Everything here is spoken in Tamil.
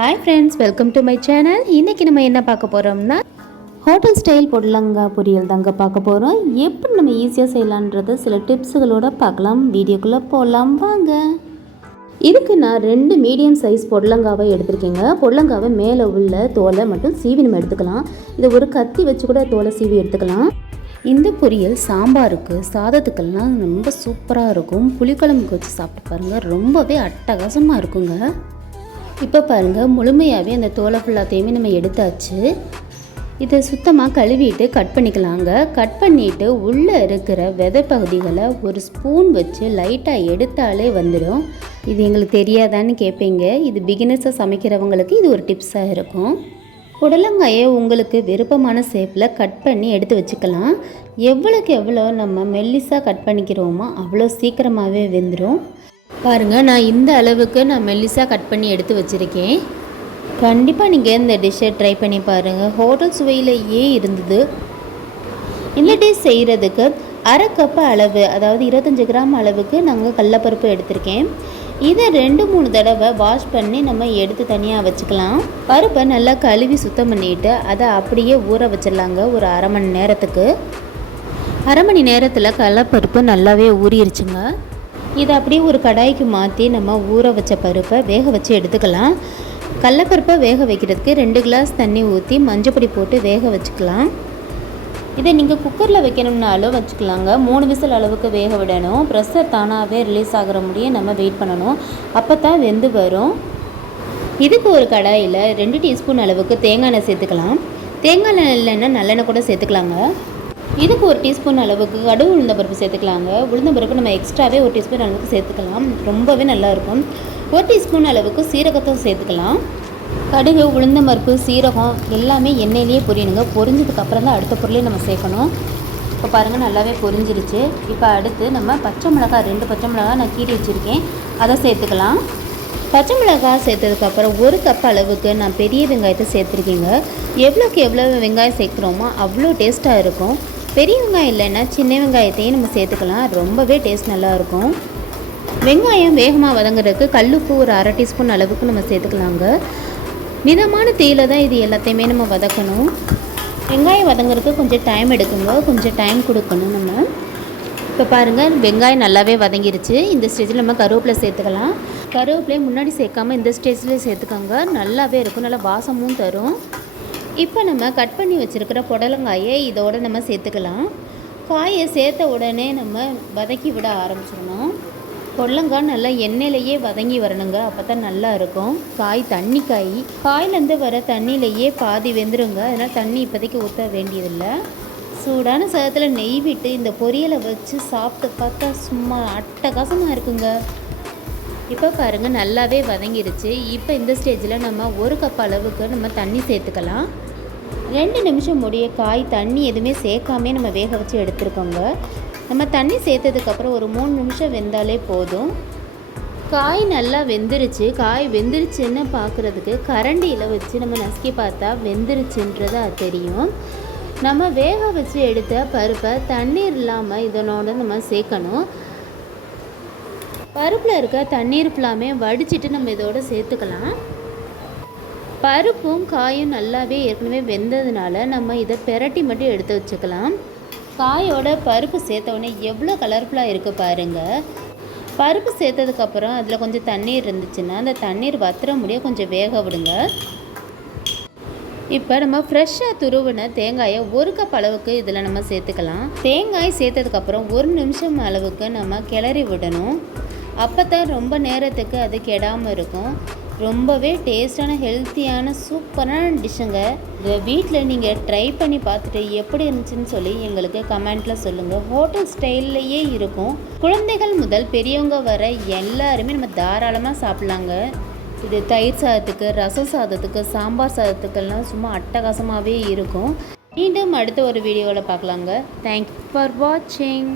Hi friends, welcome to my channel. இன்றைக்கி நம்ம என்ன பார்க்க போகிறோம்னா ஹோட்டல் ஸ்டைல் பொடலங்காய் பொரியல் தாங்க பார்க்க போகிறோம். எப்படி நம்ம ஈஸியாக செய்யலான்றது சில டிப்ஸுகளோடு பார்க்கலாம். வீடியோக்குள்ளே போகலாம் வாங்க. இதுக்கு நான் 2 மீடியம் சைஸ் பொடலங்காவை எடுத்திருக்கேங்க. பொடலங்காவை மேலே உள்ள தோலை மட்டும் சீவி நம்ம எடுத்துக்கலாம். இதை ஒரு கத்தி வச்சு கூட தோலை சீவி எடுத்துக்கலாம். இந்த பொரியல் சாம்பாருக்கு, சாதத்துக்கெல்லாம் ரொம்ப சூப்பராக இருக்கும். புளிக்குழம்புக்கு வச்சு சாப்பிட்டு பாருங்கள், ரொம்பவே அட்டகாசமாக இருக்குங்க. இப்போ பாருங்கள், முழுமையாகவே அந்த தோலை ஃபுல்லாத்தையுமே நம்ம எடுத்தாச்சு. இதை சுத்தமாக கழுவிட்டு கட் பண்ணிக்கலாங்க. கட் பண்ணிவிட்டு உள்ளே இருக்கிற விதை பகுதிகளை ஒரு ஸ்பூன் வச்சு லைட்டாக எடுத்தாலே வந்துடும். இது எங்களுக்கு தெரியாதான்னு கேட்பீங்க. இது பிகினர்ஸாக சமைக்கிறவங்களுக்கு இது ஒரு டிப்ஸாக இருக்கும். புடலங்காயை உங்களுக்கு விருப்பமான ஷேப்பில் கட் பண்ணி எடுத்து வச்சுக்கலாம். எவ்வளோக்கு எவ்வளோ நம்ம மெல்லிஸாக கட் பண்ணிக்கிறோமோ அவ்வளோ சீக்கிரமாகவே வெந்துடும். பாருங்கள், நான் இந்த அளவுக்கு நான் மெல்லிஸாக கட் பண்ணி எடுத்து வச்சுருக்கேன். கண்டிப்பாக நீங்கள் இந்த டிஷ்ஷை ட்ரை பண்ணி பாருங்கள். ஹோட்டல் சுவையிலேயே இருந்தது. இந்த டிஷ் செய்கிறதுக்கு 1/2 கப்பு அளவு, அதாவது 25 கிராம் அளவுக்கு நாங்கள் கடலப்பருப்பு எடுத்திருக்கேன். இதை 2-3 தடவை வாஷ் பண்ணி நம்ம எடுத்து தனியாக வச்சுக்கலாம். பருப்பை நல்லா கழுவி சுத்தம் பண்ணிவிட்டு அதை அப்படியே ஊற வச்சிடலாங்க ஒரு 1/2 மணி நேரத்துக்கு. 1/2 மணி நேரத்தில் கடலப்பருப்பு நல்லாவே ஊறிடுச்சுங்க. இதை அப்படியே ஒரு கடாய்க்கு மாற்றி நம்ம ஊற வச்ச பருப்பை வேக வச்சு எடுத்துக்கலாம். கடலப்பருப்பை வேக வைக்கிறதுக்கு 2 கிளாஸ் தண்ணி ஊற்றி மஞ்சப்பொடி போட்டு வேக வச்சுக்கலாம். இதை நீங்கள் குக்கரில் வைக்கணும்னாலும் வச்சுக்கலாங்க. 3 விசில் அளவுக்கு வேக விடணும். ப்ரெஷர் தானாகவே ரிலீஸ் ஆகிற முடிய நம்ம வெயிட் பண்ணணும். அப்போ தான் வெந்து வரும். இதுக்கு ஒரு கடாயில் 2 டீஸ்பூன் அளவுக்கு தேங்காய் எண்ணெய் சேர்த்துக்கலாம். தேங்காய் எண்ணெய் இல்லைன்னா நல்லெண்ணெய் கூட சேர்த்துக்கலாங்க. இதுக்கு 1 டீஸ்பூன் அளவுக்கு கடுகு உளுந்தம்பருப்பு சேர்த்துக்கலாங்க. உளுந்தம்பருப்பு நம்ம எக்ஸ்ட்ராவே 1 டீஸ்பூன் அளவுக்கு சேர்த்துக்கலாம். ரொம்பவே நல்லாயிருக்கும். 1 டீஸ்பூன் அளவுக்கு சீரகத்தை சேர்த்துக்கலாம். கடுகு, உளுந்தம்பருப்பு, சீரகம் எல்லாமே எண்ணெயிலேயே பொரியணுங்க. பொரிஞ்சதுக்கப்புறம் தான் அடுத்த பொருளையும் நம்ம சேர்க்கணும். இப்போ பாருங்கள், நல்லாவே பொரிஞ்சிருச்சு. இப்போ அடுத்து நம்ம பச்சை மிளகாய், 2 பச்சை மிளகாய் நான் கீறி வச்சுருக்கேன், அதை சேர்த்துக்கலாம். பச்சை மிளகாய் சேர்த்ததுக்கப்புறம் 1 கப் அளவுக்கு நான் பெரிய வெங்காயத்தை சேர்த்துருக்கேங்க. எவ்வளோக்கு எவ்வளோ வெங்காயம் சேர்க்குறோமோ அவ்வளோ டேஸ்ட்டாக இருக்கும். பெரிய வெங்காயம் இல்லைன்னா சின்ன வெங்காயத்தையும் நம்ம சேர்த்துக்கலாம். ரொம்பவே டேஸ்ட் நல்லாயிருக்கும். வெங்காயம் வேகமாக வதங்குறதுக்கு கல்லுப்பு ஒரு 1/2 டீஸ்பூன் அளவுக்கு நம்ம சேர்த்துக்கலாங்க. மிதமான தீயில தான் இது எல்லாத்தையுமே நம்ம வதக்கணும். வெங்காயம் வதங்குறதுக்கு கொஞ்சம் டைம் எடுக்குங்க, கொஞ்சம் டைம் கொடுக்கணும் நம்ம. இப்போ பாருங்கள், வெங்காயம் நல்லாவே வதங்கிருச்சு. இந்த ஸ்டேஜில் நம்ம கருவேப்பிலை சேர்த்துக்கலாம். கருவேப்பிலையை முன்னாடி சேர்க்காமல் இந்த ஸ்டேஜில் சேர்த்துக்கோங்க. நல்லாவே இருக்கும், நல்லா வாசமும் தரும். இப்போ நம்ம கட் பண்ணி வச்சுருக்கிற புடலங்காயை இதோடு நம்ம சேர்த்துக்கலாம். காயை சேர்த்த உடனே நம்ம வதக்கி விட ஆரம்பிச்சிடணும். புடலங்காய் நல்லா எண்ணெயிலேயே வதங்கி வரணுங்க, அப்போ தான் நல்லா இருக்கும். தண்ணி காயிலேருந்து வர தண்ணியிலையே பாதி வெந்துருங்க. அதனால் தண்ணி இப்போதைக்கு ஊற்ற வேண்டியதில்லை. சூடான சாதத்தில் நெய் விட்டு இந்த பொரியலை வச்சு சாப்பிட்டு பார்த்தா சும்மா அட்டகாசமாக இருக்குங்க. இப்போ பாருங்கள், நல்லாவே வதங்கிருச்சு. இப்போ இந்த ஸ்டேஜில் நம்ம 1 கப் அளவுக்கு நம்ம தண்ணி சேர்த்துக்கலாம். 2 நிமிஷம் முடிய தண்ணி எதுவுமே சேர்க்காமே நம்ம வேக வச்சு எடுத்துருக்கோங்க. நம்ம தண்ணி சேர்த்ததுக்கப்புறம் ஒரு 3 நிமிஷம் வெந்தாலே போதும். காய் நல்லா வெந்துருச்சு. காய் வெந்துருச்சுன்னு பார்க்குறதுக்கு கரண்டியில் வச்சு நம்ம நசுக்கி பார்த்தா வெந்துருச்சுன்றது அது தெரியும். நம்ம வேக வச்சு எடுத்த பருப்பை தண்ணீர் இல்லாமல் இதனோட நம்ம சேர்க்கணும். பருப்பில் இருக்க தண்ணீர் ஃபுல்லாமே வடிச்சிட்டு நம்ம இதோடு சேர்த்துக்கலாம். பருப்பும் காயும் நல்லாவே ஏற்கனவே வெந்ததுனால நம்ம இதை பெரட்டி மட்டும் எடுத்து வச்சுக்கலாம். காயோட பருப்பு சேர்த்தவுடனே எவ்வளோ கலர்ஃபுல்லாக இருக்குது பாருங்கள். பருப்பு சேர்த்ததுக்கப்புறம் அதில் கொஞ்சம் தண்ணீர் இருந்துச்சுன்னா அந்த தண்ணீர் வத்துற முடிய கொஞ்சம் வேக விடுங்க. இப்போ நம்ம ஃப்ரெஷ்ஷாக துருவின தேங்காயை 1 கப் அளவுக்கு இதில் நம்ம சேர்த்துக்கலாம். தேங்காய் சேர்த்ததுக்கப்புறம் 1 நிமிஷம் அளவுக்கு நம்ம கிளறி விடணும். அப்போ தான் ரொம்ப நேரத்துக்கு அது கெடாமல் இருக்கும். ரொம்பவே டேஸ்டான, ஹெல்த்தியான, சூப்பரான டிஷ்ஷுங்க. இதை வீட்டில் நீங்கள் ட்ரை பண்ணி பார்த்துட்டு எப்படி இருந்துச்சுன்னு சொல்லி எங்களுக்கு கமெண்ட்டில் சொல்லுங்கள். ஹோட்டல் ஸ்டைல்லையே இருக்கும். குழந்தைகள் முதல் பெரியவங்க வர எல்லாருமே நம்ம தாராளமாக சாப்பிட்லாங்க. இது தயிர் சாதத்துக்கு, ரசம் சாதத்துக்கு, சாம்பார் சாதத்துக்கெல்லாம் சும்மா அட்டகாசமாகவே இருக்கும். மீண்டும் அடுத்த ஒரு வீடியோவில் பார்க்கலாங்க. தேங்க்யூ ஃபார் வாட்சிங்.